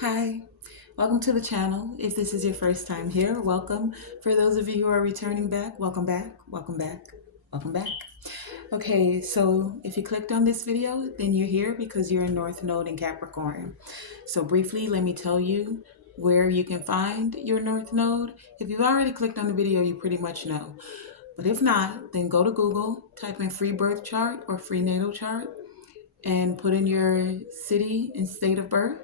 Hi, welcome to the channel. If this is your first time here, welcome. For those of you who are returning back, welcome back, welcome back, welcome back. Okay, so if you clicked on this video, then you're here because you're in North Node in Capricorn. So briefly, let me tell you where you can find your North Node. If you've already clicked on the video, you pretty much know. But if not, then go to Google, type in free birth chart or free natal chart, and put in your city and state of birth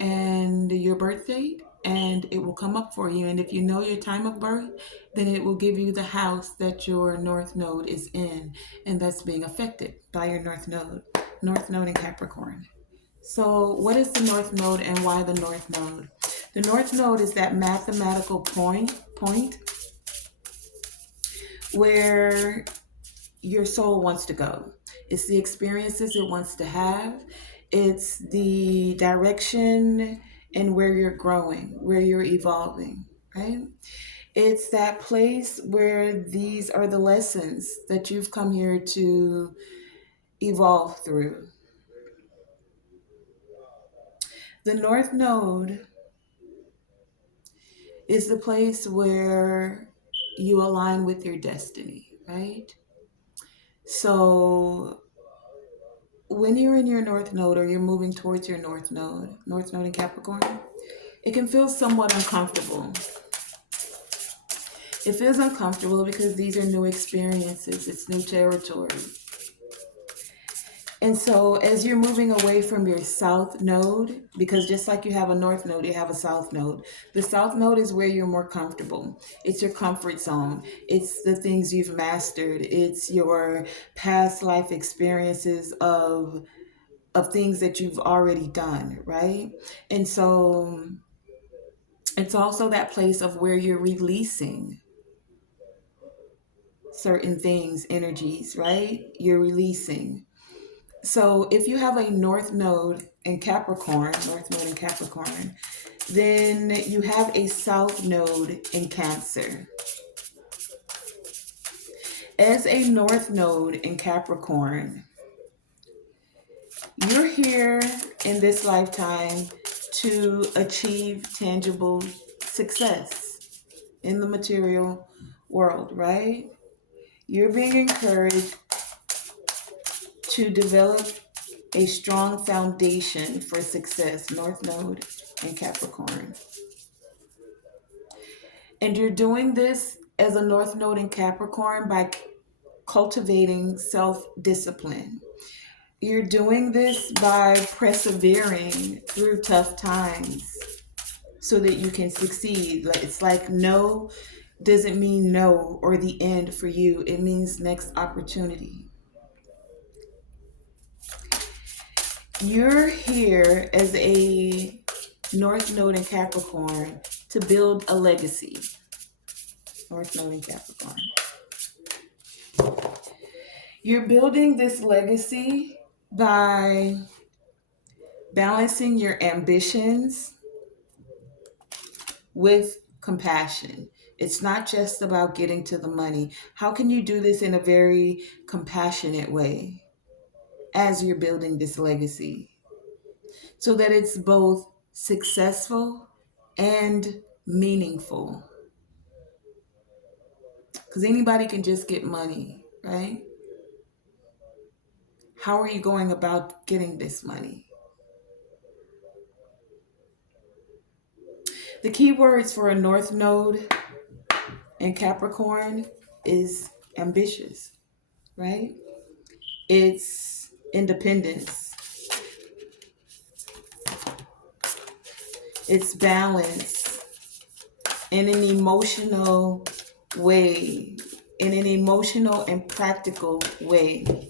and your birth date, and it will come up for you. And if you know your time of birth, then it will give you the house that your North Node is in and that's being affected by your North Node in Capricorn. So what is the North Node and why the North Node? The North Node is that mathematical point where your soul wants to go. It's the experiences it wants to have. It's the direction and where you're growing, where you're evolving, right? It's that place where these are the lessons that you've come here to evolve through. The North Node is the place where you align with your destiny, right? So when you're in your North Node or you're moving towards your North Node in Capricorn, it can feel somewhat uncomfortable. It feels uncomfortable because these are new experiences, it's new territory. And so as you're moving away from your South Node, because just like you have a North Node, you have a South Node. The South Node is where you're more comfortable. It's your comfort zone. It's the things you've mastered. It's your past life experiences of things that you've already done, right? And so it's also that place of where you're releasing certain things, energies, right? You're releasing. So if you have a North Node in Capricorn, then you have a South Node in Cancer. As a North Node in Capricorn, you're here in this lifetime to achieve tangible success in the material world, right? You're being encouraged to develop a strong foundation for success, North Node and Capricorn. And you're doing this as a North Node in Capricorn by cultivating self-discipline. You're doing this by persevering through tough times so that you can succeed. It's like no doesn't mean no or the end for you. It means next opportunity. You're here as a North Node in Capricorn to build a legacy. North Node in Capricorn. You're building this legacy by balancing your ambitions with compassion. It's not just about getting to the money. How can you do this in a very compassionate way as you're building this legacy so that it's both successful and meaningful? Because anybody can just get money, right? How are you going about getting this money? The key words for a North Node in Capricorn is ambitious, right? It's independence. It's balance in an emotional way, in an emotional and practical way.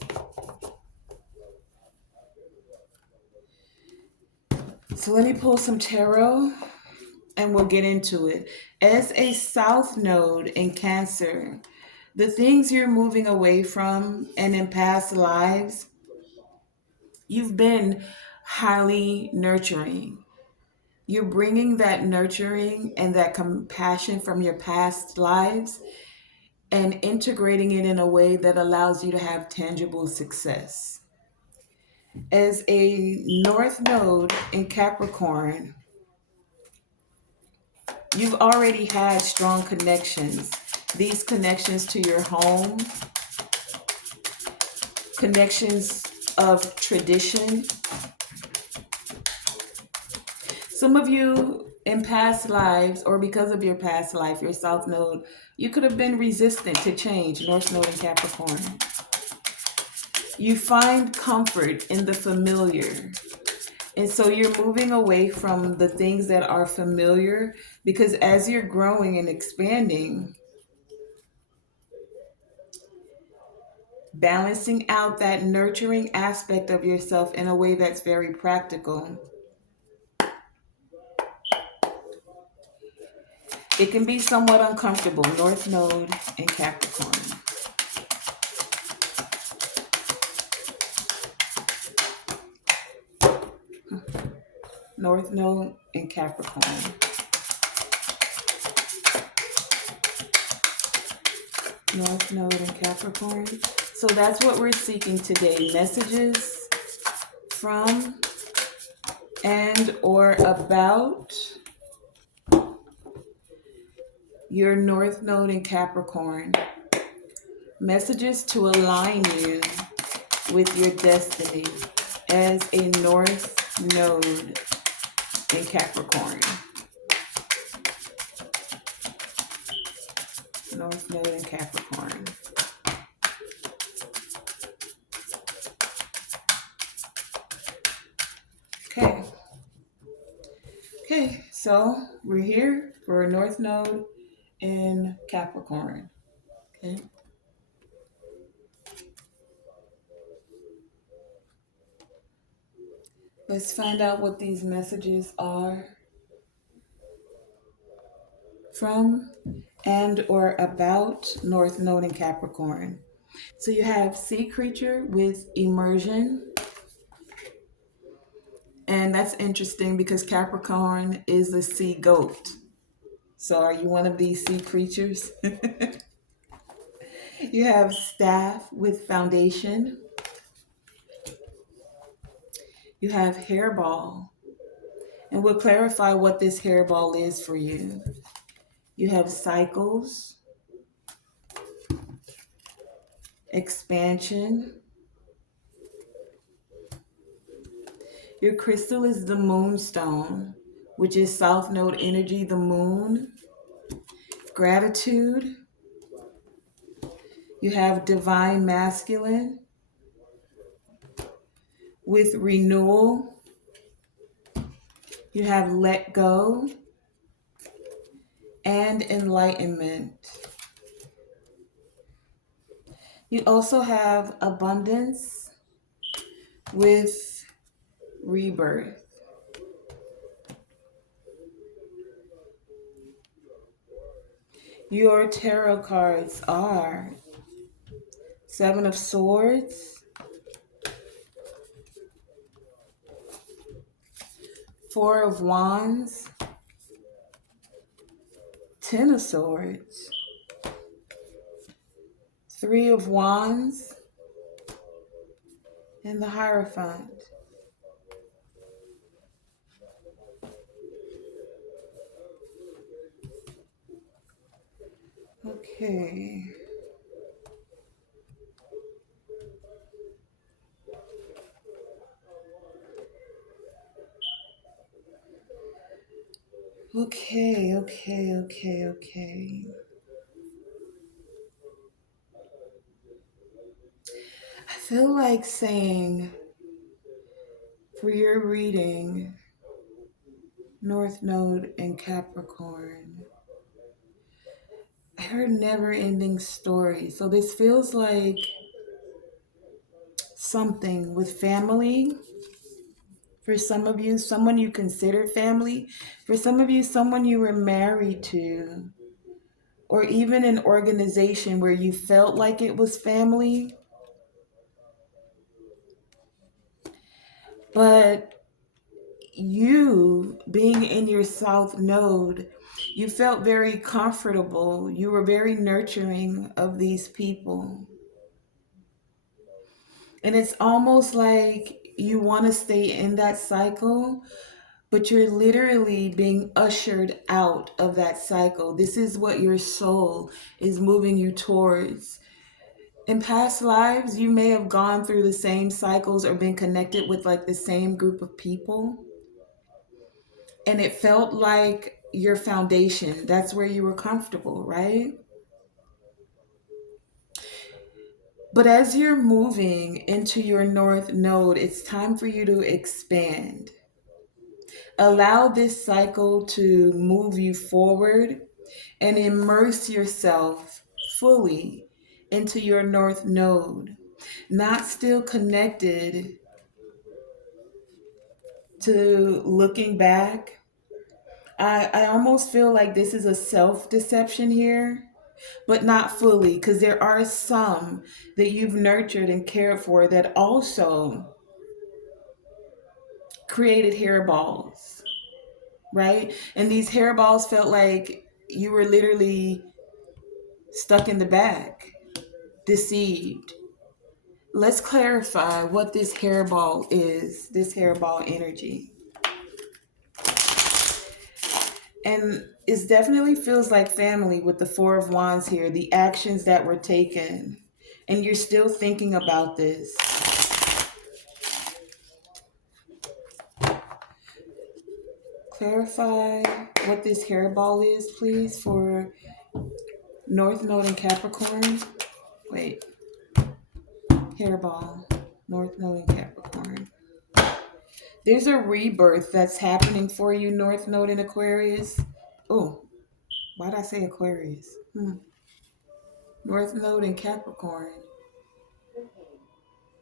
So let me pull some tarot and we'll get into it. As a South Node in Cancer, the things you're moving away from and in past lives, you've been highly nurturing. You're bringing that nurturing and that compassion from your past lives and integrating it in a way that allows you to have tangible success. As a North Node in Capricorn, you've already had strong connections. These connections to your home, connections of tradition. Some of you in past lives, or because of your past life, your South Node, you could have been resistant to change, North Node in Capricorn. You find comfort in the familiar. And so you're moving away from the things that are familiar because as you're growing and expanding, balancing out that nurturing aspect of yourself in a way that's very practical. It can be somewhat uncomfortable, North Node and Capricorn. North Node and Capricorn. North Node and Capricorn. So that's what we're seeking today. Messages from and or about your North Node in Capricorn. Messages to align you with your destiny as a North Node in Capricorn. North Node in Capricorn. Okay. Okay, so we're here for a North Node in Capricorn. Okay. Let's find out what these messages are from and or about North Node in Capricorn. So you have sea creature with immersion. And that's interesting because Capricorn is the sea goat. So are you one of these sea creatures? You have staff with foundation. You have hairball. And we'll clarify what this hairball is for you. You have cycles, expansion. Your crystal is the moonstone, which is South Node energy, the moon. Gratitude. You have divine masculine with renewal. You have let go and enlightenment. You also have abundance with rebirth. Your tarot cards are Seven of Swords, Four of Wands, Ten of Swords, Three of Wands, and the Hierophant. Okay. Okay. I feel like saying for your reading, North Node and Capricorn, I heard never ending story. So this feels like something with family. For some of you, someone you consider family. For some of you, someone you were married to. Or even an organization where you felt like it was family. But you being in your South Node, you felt very comfortable. You were very nurturing of these people. And it's almost like you want to stay in that cycle, but you're literally being ushered out of that cycle. This is what your soul is moving you towards. In past lives, you may have gone through the same cycles or been connected with like the same group of people, and it felt like your foundation. That's where you were comfortable, right? But as you're moving into your North Node, it's time for you to expand. Allow this cycle to move you forward and immerse yourself fully into your North Node, not still connected to looking back. I almost feel like this is a self-deception here, but not fully, because there are some that you've nurtured and cared for that also created hairballs, right? And these hairballs felt like you were literally stuck in the back, deceived. Let's clarify what this hairball is, this hairball energy. And it definitely feels like family with the Four of Wands here, the actions that were taken. And you're still thinking about this. Clarify what this hairball is, please, for North Node and Capricorn. Wait. Hairball. North Node and Capricorn. There's a rebirth that's happening for you, North Node and Aquarius. Oh, why did I say Aquarius? North Node and Capricorn.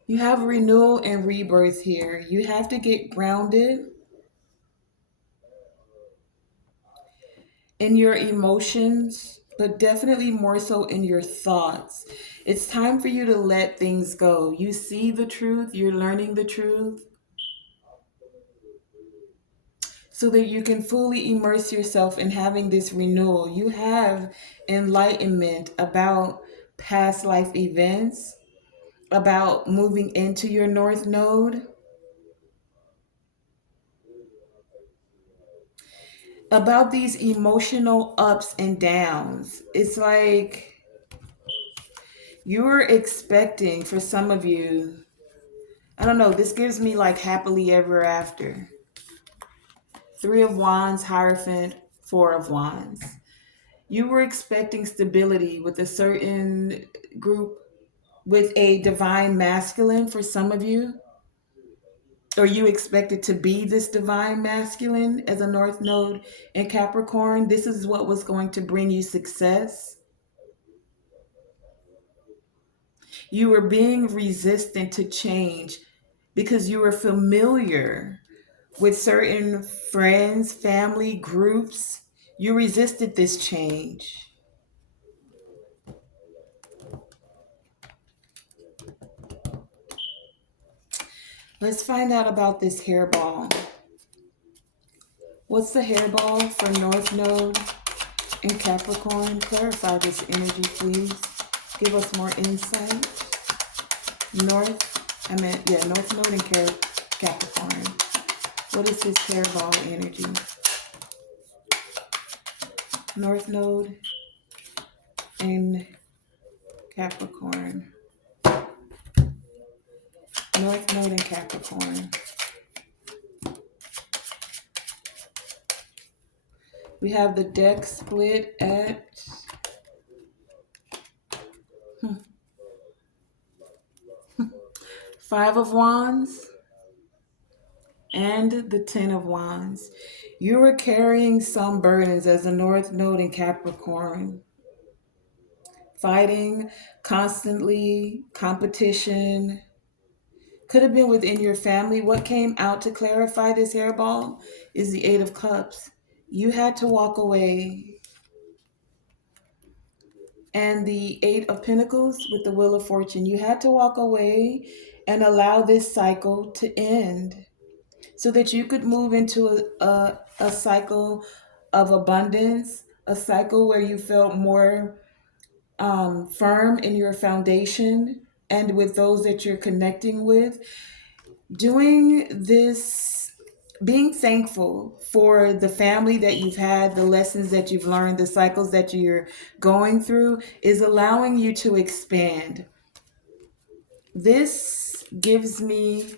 You have renewal and rebirth here. You have to get grounded in your emotions, but definitely more so in your thoughts. It's time for you to let things go. You see the truth, you're learning the truth, so that you can fully immerse yourself in having this renewal. You have enlightenment about past life events, about moving into your North Node, about these emotional ups and downs. It's like you're expecting, for some of you, I don't know, this gives me like happily ever after. Three of Wands, Hierophant, Four of Wands. You were expecting stability with a certain group, with a divine masculine for some of you, or you expected to be this divine masculine as a North Node in Capricorn. This is what was going to bring you success. You were being resistant to change because you were familiar with certain friends, family, groups. You resisted this change. Let's find out about this hairball. What's the hairball for North Node and Capricorn? Clarify this energy, please. Give us more insight. North Node and Capricorn. What is this hairball energy? North Node and Capricorn. North Node and Capricorn. We have the deck split at Five of Wands and the Ten of Wands. You were carrying some burdens as a North Node in Capricorn. Fighting constantly, competition. Could have been within your family. What came out to clarify this hairball is the Eight of Cups. You had to walk away. And the Eight of Pentacles with the Wheel of Fortune. You had to walk away and allow this cycle to end so that you could move into a cycle of abundance, a cycle where you felt more firm in your foundation and with those that you're connecting with. Doing this, being thankful for the family that you've had, the lessons that you've learned, the cycles that you're going through, is allowing you to expand. This gives me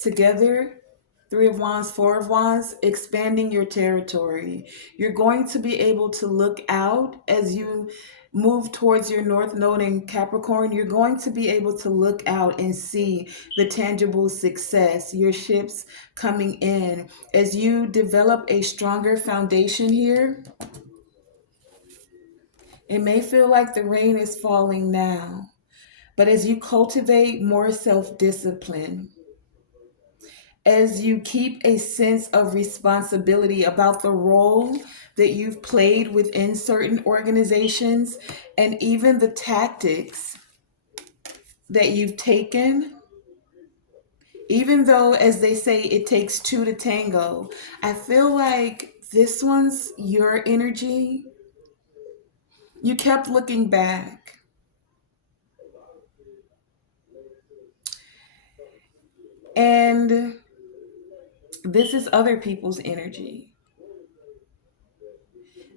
together Three of Wands, Four of Wands, expanding your territory. You're going to be able to look out as you move towards your North Node in Capricorn. You're going to be able to look out and see the tangible success, your ships coming in. As you develop a stronger foundation here, it may feel like the rain is falling now, but as you cultivate more self-discipline, as you keep a sense of responsibility about the role that you've played within certain organizations and even the tactics that you've taken, even though, as they say, it takes two to tango, I feel like this one's your energy. You kept looking back. And this is other people's energy.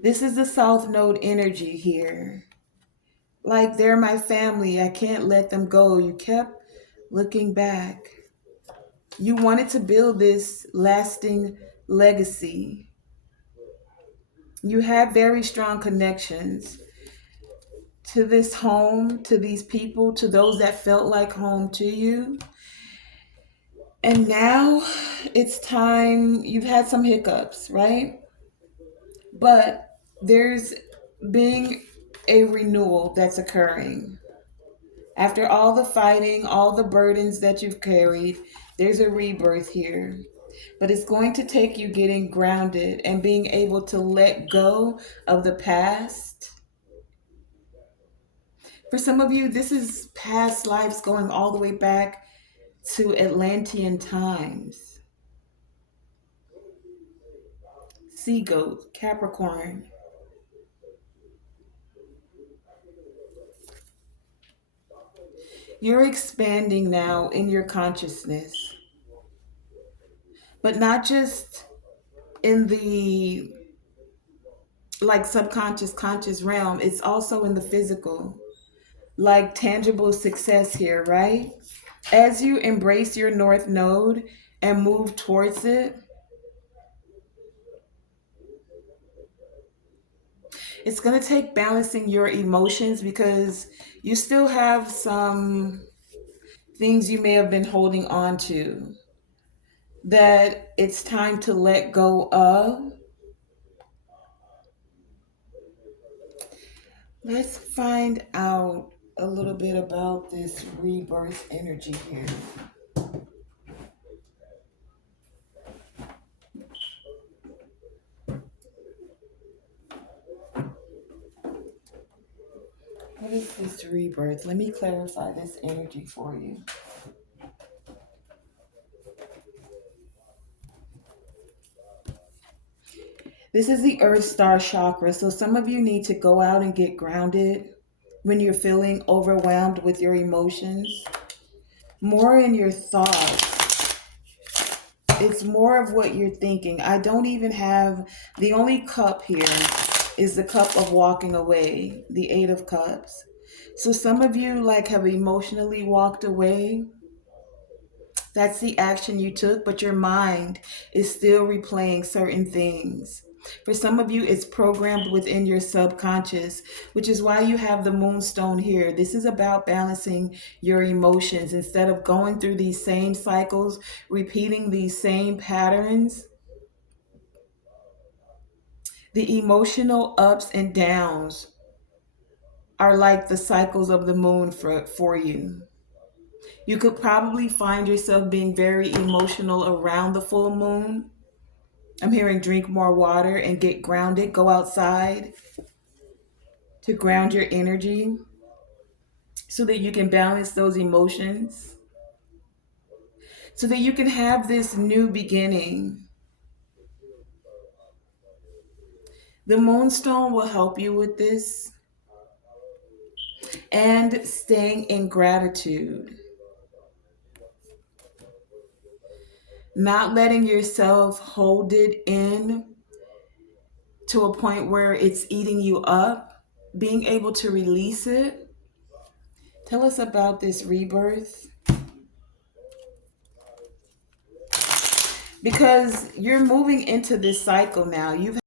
This is the South Node energy here. Like they're my family. I can't let them go. You kept looking back. You wanted to build this lasting legacy. You had very strong connections to this home, to these people, to those that felt like home to you. And now it's time. You've had some hiccups, right? But there's being a renewal that's occurring. After all the fighting, all the burdens that you've carried, there's a rebirth here. But it's going to take you getting grounded and being able to let go of the past. For some of you, this is past lives going all the way back to Atlantean times. Sea goat, Capricorn. You're expanding now in your consciousness, but not just in the like subconscious conscious realm, it's also in the physical, like tangible success here, right? As you embrace your North Node and move towards it, it's going to take balancing your emotions because you still have some things you may have been holding on to that it's time to let go of. Let's find out a little bit about this rebirth energy here. What is this rebirth? Let me clarify this energy for you. This is the Earth Star chakra. So some of you need to go out and get grounded when you're feeling overwhelmed with your emotions. More in your thoughts. It's more of what you're thinking. I don't even have, the only cup here is the cup of walking away, the Eight of Cups. So some of you like have emotionally walked away. That's the action you took, but your mind is still replaying certain things. For some of you, it's programmed within your subconscious, which is why you have the moonstone here. This is about balancing your emotions. Instead of going through these same cycles, repeating these same patterns, the emotional ups and downs are like the cycles of the moon for you. You could probably find yourself being very emotional around the full moon. I'm hearing drink more water and get grounded. Go outside to ground your energy so that you can balance those emotions, so that you can have this new beginning. The moonstone will help you with this and staying in gratitude. not letting yourself hold it in to a point where it's eating you up, being able to release it. Tell us about this rebirth. Because you're moving into this cycle now. You've